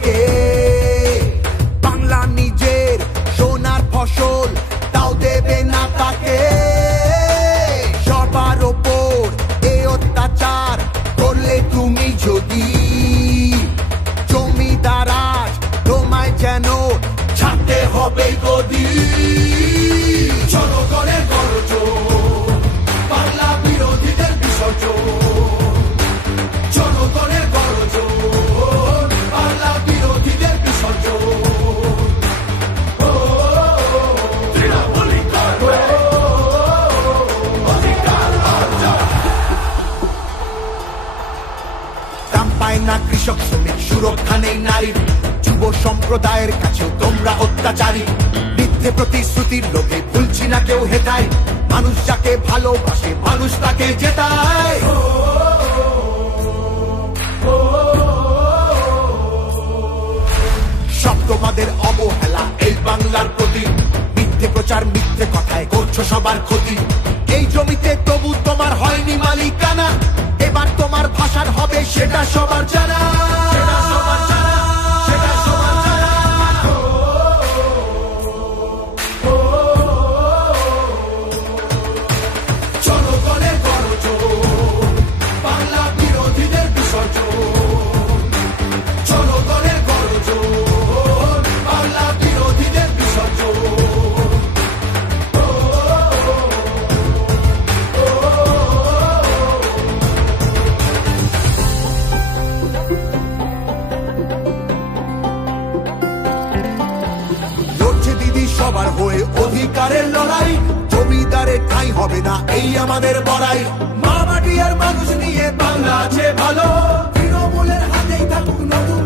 থাকে। বাংলা নিজের সোনার ফসল, তাও দেবে না তাকে। সবার ওপর এ অত্যাচার করলে তুমি যদি, জমিদার আজ তোমায় যেন ছাড়তে হবে গদি। জনগণের গর্জন, বাংলা বিরোধীদের বিসর্জন। জনগণের গর্জন, বাংলা বিরোধীদের বিসর্জন। দাম পায় না কৃষক শ্রমিক, সুরক্ষা নেই নারীর, যুব সম্প্রদায়ের কাছেও তোমরা অত্যাচারী। মিথ্যে প্রতিশ্রুতির লোভে ভুলছি না কেউ হেতায়, মানুষ যাকে ভালোবাসে মানুষ তাকে জেতায়। সব তোমাদের অবহেলা এই বাংলার প্রতি, মিথ্যে প্রচার মিথ্যে কথায় করছো সবার ক্ষতি। এই জমিতে তবু তোমার হয়নি মালিকানা, এবার তোমার ভাষার হবে সেটা সবার জানা। জনগণের গর্জন, বাংলা বিরোধীদের বিসর্জন। জনগণের গর্জন, বাংলা বিরোধীদের বিসর্জন। লড়ছে দিদি সবার হয়ে অধিকারের লড়াই, জমিদারের ঠাঁই হবে না এই আমাদের বড়াই। মা মাটি আর মানুষ নিয়ে বাংলা আছে ভালো, তৃণমূলের হাতেই থাকুক নতুন